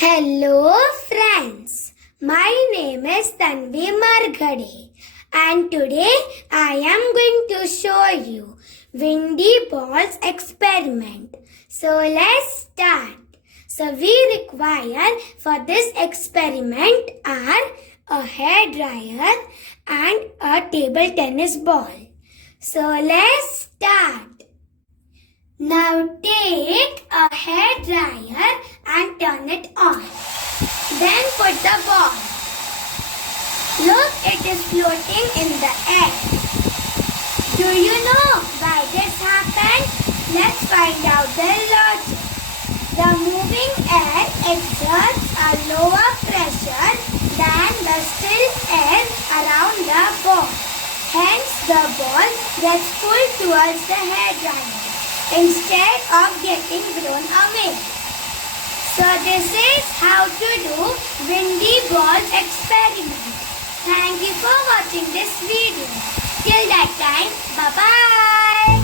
Hello friends, my name is Tanvi Marghade and today I am going to show you windy balls experiment. So let's start. So we require for this experiment are a hair dryer and a table tennis ball. So let's start. Now take a hair dryer and turn it on. Then put the ball. Look, it is floating in the air. Do you know why this happened? Let's find out the logic. The moving air exerts a lower pressure than the still air around the ball. Hence, the ball gets pulled towards the hair dryer instead of getting thrown away. So this is how to do windy balls experiment. Thank you for watching this video. Till that time, bye-bye.